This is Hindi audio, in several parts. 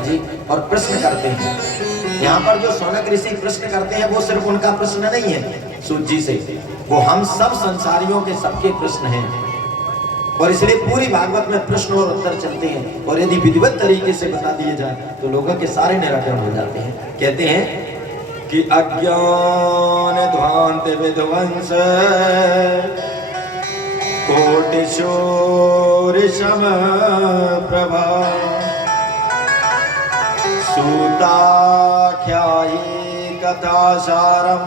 शौनक जी और प्रश्न करते हैं। यहाँ पर जो शौनक ऋषि प्रश्न करते हैं वो सिर्फ उनका प्रश्न नहीं है सूत जी से, वो हम सब संसारियों के सबके प्रश्न हैं। और इसलिए पूरी भागवत में प्रश्न और उत्तर चलते हैं, और यदि विधिवत तरीके से बता दिए जाए तो लोगों के सारे निराकरण हो जाते हैं। कहते हैं कि अज्ञान ध्वांत विध्वंस कोटि शोर सम प्रभा सूताख्यायी कथा सारम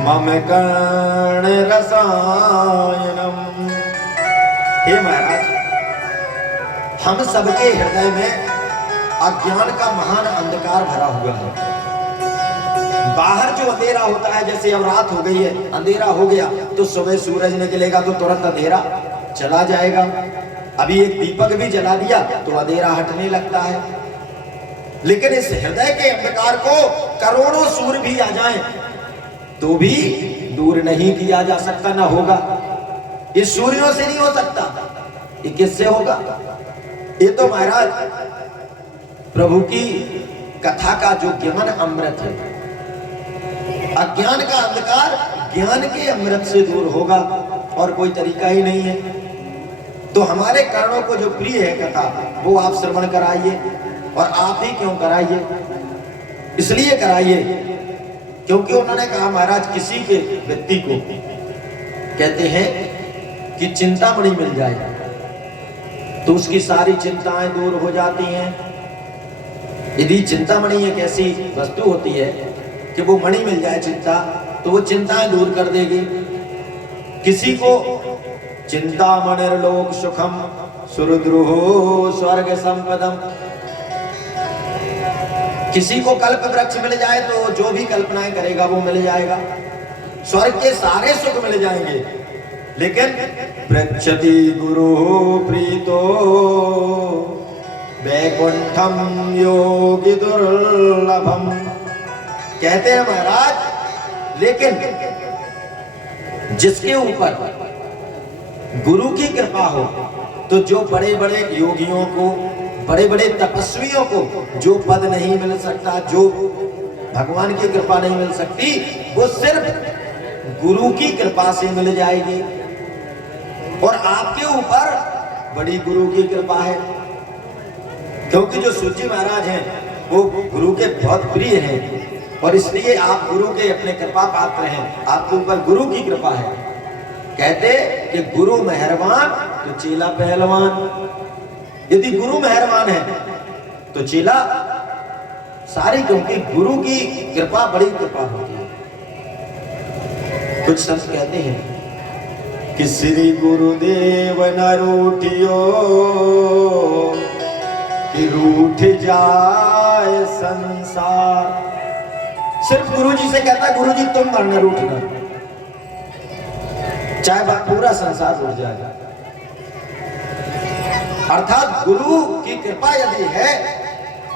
मम कर्ण रसायनम। हे महाराज, हम सबके हृदय में अज्ञान का महान अंधकार भरा हुआ है। बाहर जो अंधेरा होता है, जैसे अब रात हो गई है, अंधेरा हो गया तो सुबह सूरज निकलेगा तो तुरंत अंधेरा चला जाएगा। अभी एक दीपक भी जला दिया तो अंधेरा हटने लगता है। लेकिन इस हृदय के अंधकार को करोड़ों सूर्य भी आ जाएं तो भी दूर नहीं किया जा सकता, ना होगा। ये सूर्यों से नहीं हो सकता, ये किससे होगा? ये तो महाराज प्रभु की कथा का जो ज्ञान अमृत है, अज्ञान का अंधकार ज्ञान के अमृत से दूर होगा और कोई तरीका ही नहीं है। तो हमारे कर्णों को जो प्रिय है कथा, वो आप श्रवण कराइए, और आप ही क्यों कराइए? इसलिए कराइए क्योंकि उन्होंने कहा महाराज किसी के व्यक्ति को कहते हैं कि चिंतामणि मिल जाए तो उसकी सारी चिंताएं दूर हो जाती हैं। यदि चिंतामणि एक ऐसी वस्तु होती है कि वो मणि मिल जाए चिंता, तो वो चिंताएं दूर कर देगी। किसी को चिंतामणिर्लोक सुखम सुरद्रुहो स्वर्ग संपदम, किसी को कल्प वृक्ष मिल जाए तो जो भी कल्पनाएं करेगा वो मिल जाएगा, स्वर्ग के सारे सुख मिल जाएंगे। लेकिन पृच्छति गुरु प्रीतो वैकुंठम योगी दुर्लभम। कहते हैं महाराज, लेकिन जिसके ऊपर गुरु की कृपा हो, तो जो बड़े बड़े योगियों को, बड़े बड़े तपस्वियों को जो पद नहीं मिल सकता, जो भगवान की कृपा नहीं मिल सकती, वो सिर्फ गुरु की कृपा से मिल जाएगी। और आपके ऊपर बड़ी गुरु की कृपा है, क्योंकि जो सूत जी महाराज हैं वो गुरु के बहुत प्रिय हैं, और इसलिए आप गुरु के अपने कृपा पात्र हैं, आपके ऊपर गुरु की कृपा है। कहते कि गुरु मेहरबान तो चेला पहलवान। यदि गुरु मेहरबान है तो चेला सारी, क्योंकि गुरु की कृपा बड़ी कृपा होती है। कुछ संत कहते हैं कि श्री गुरुदेव न रूठियो कि रूठ जाए संसार। सिर्फ गुरु जी से कहता है गुरु जी तुम मरना रूठना, चाहे बात पूरा संसार रूठ जाएगा। अर्थात गुरु की कृपा यदि है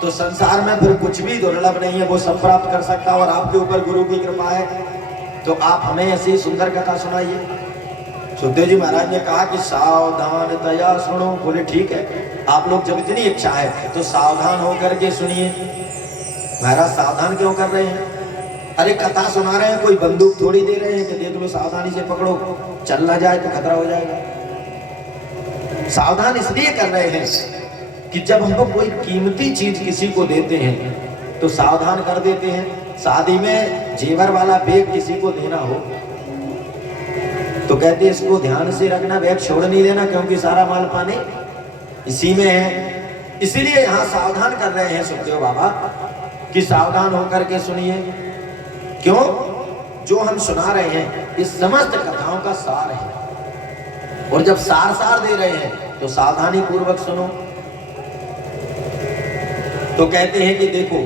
तो संसार में फिर कुछ भी दुर्लभ नहीं है, वो सब प्राप्त कर सकता है। और आपके ऊपर गुरु की कृपा है तो आप हमें ऐसी सुंदर कथा सुनाइए। सुखदेव जी महाराज ने कहा कि सावधान तया सुनो। बोले ठीक है, आप लोग जब इतनी इच्छा है तो सावधान होकर के सुनिए। महाराज सावधान क्यों कर रहे हैं? अरे कथा सुना रहे हैं, कोई बंदूक थोड़ी दे रहे हैं कि देख लो सावधानी से पकड़ो, चल ना जाए तो खतरा हो जाएगा। सावधान इसलिए कर रहे हैं कि जब हम लोग कोई कीमती चीज किसी को देते हैं तो सावधान कर देते हैं। शादी में जेवर वाला बैग किसी को देना हो तो कहते हैं इसको ध्यान से रखना, बैग छोड़ नहीं देना, क्योंकि सारा माल पानी इसी में है। इसीलिए यहाँ सावधान कर रहे हैं सुखदेव बाबा कि सावधान होकर के सुनिए। क्यों? जो हम सुना रहे हैं इस समस्त कथाओं का सार है, और जब सार दे रहे हैं तो सावधानी पूर्वक सुनो। तो कहते हैं कि देखो,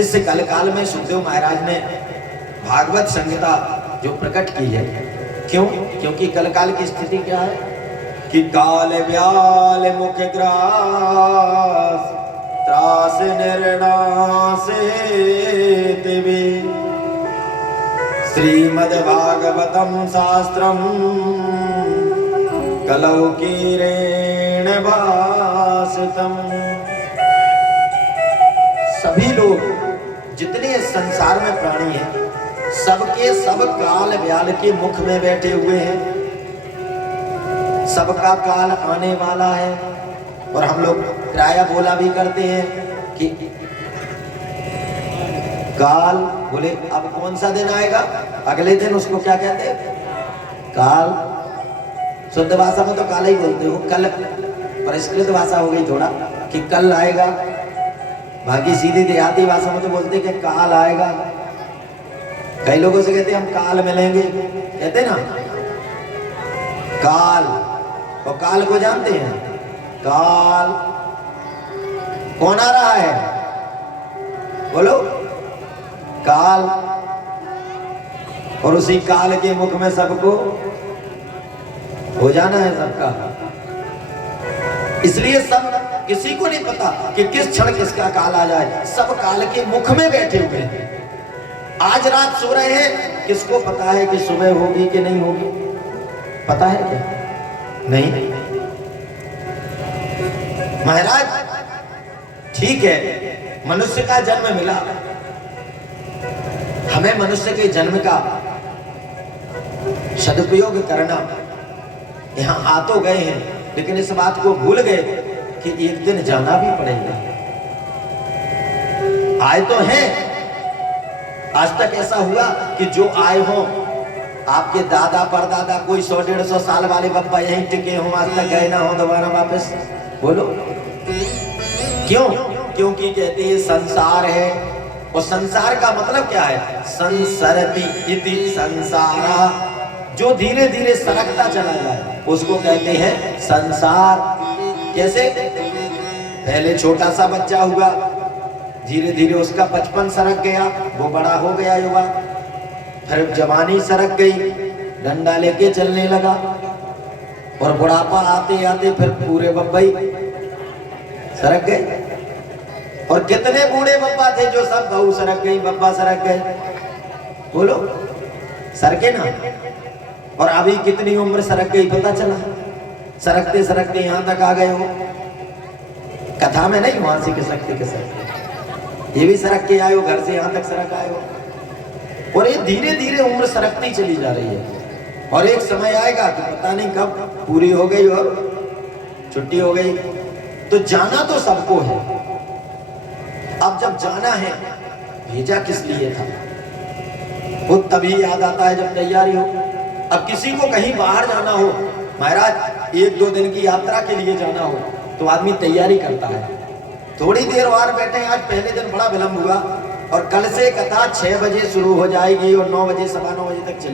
इस कलकाल में सुखदेव महाराज ने भागवत संहिता जो प्रकट की है। क्यों? क्योंकि कलकाल की स्थिति क्या है कि काल व्याल मुख ग्रास त्रास निर्णास दिवी श्रीमद् भागवतम शास्त्रम कलौ कीरेण भास्वती। सुतम। सभी लोग जितने संसार में प्राणी हैं सबके सब काल व्याल के मुख में बैठे हुए हैं। सबका काल आने वाला है। और हम लोग प्रायः बोला भी करते हैं कि काल, बोले अब कौन सा दिन आएगा, अगले दिन उसको क्या कहते हैं, काल। शुद्ध भाषा में तो काल ही बोलते हो, कल परिष्कृत भाषा हो गई थोड़ा कि कल आएगा। बाकी सीधी देहाती भाषा में तो बोलते कि काल आएगा। कई लोगों से कहते हैं हम काल मिलेंगे, कहते ना काल। और काल को जानते हैं, काल कौन आ रहा है, बोलो काल। और उसी काल के मुख में सबको हो जाना है सबका। इसलिए सब, किसी को नहीं पता कि किस क्षण किसका काल आ जाए। सब काल के मुख में बैठे हुए हैं। आज रात सो रहे हैं, किसको पता है कि सुबह होगी कि नहीं होगी, पता है क्या, नहीं। महाराज ठीक है, मनुष्य का जन्म मिला, हमें मनुष्य के जन्म का सदुपयोग करना। यहां आ तो गए हैं, लेकिन इस बात को भूल गए कि एक दिन जाना भी पड़ेगा। आए तो हैं, आज तक ऐसा हुआ कि जो आए हों, आपके दादा परदादा कोई 100-150 साल वाले बब्बा यहीं टिके हों, आज तक गए ना हो दोबारा वापस, बोलो क्यों? क्योंकि कहते हैं संसार है। और संसार का मतलब क्या है, संसरति इति संसारा, जो धीरे धीरे सरकता चला जाए उसको कहते हैं संसार। कैसे, पहले छोटा सा बच्चा हुआ, धीरे धीरे उसका बचपन सरक गया, वो बड़ा हो गया युवा, फिर जवानी सरक गई, डंडा लेके चलने लगा, और बुढ़ापा आते आते फिर पूरे बब्बई सरक गए। और कितने बूढ़े बब्बा थे जो सब बहू सरक गई, बब्बा सरक गए, बोलो सरके ना। और अभी कितनी उम्र सरक गई पता चला, सरकते सरकते यहां तक आ गए हो। कथा में नहीं, वहां से खिसकते ये भी सरक के आए हो, घर से यहां तक सरक आए हो। और ये धीरे धीरे उम्र सरकती चली जा रही है। और एक समय आएगा कि पता नहीं कब पूरी हो गई और छुट्टी हो गई। तो जाना तो सबको है। अब जब जाना है, भेजा किस लिए था, वो तभी याद आता है जब तैयारी हो। अब किसी को कहीं बाहर जाना हो, महाराज 1-2 दिन की यात्रा के लिए जाना हो, तो आदमी तैयारी करता है। थोड़ी देर और बैठे, आज पहले दिन बड़ा विलंब हुआ और कल से कथा 6 बजे शुरू हो जाएगी और 9 बजे 9:15 बजे तक चलेगी।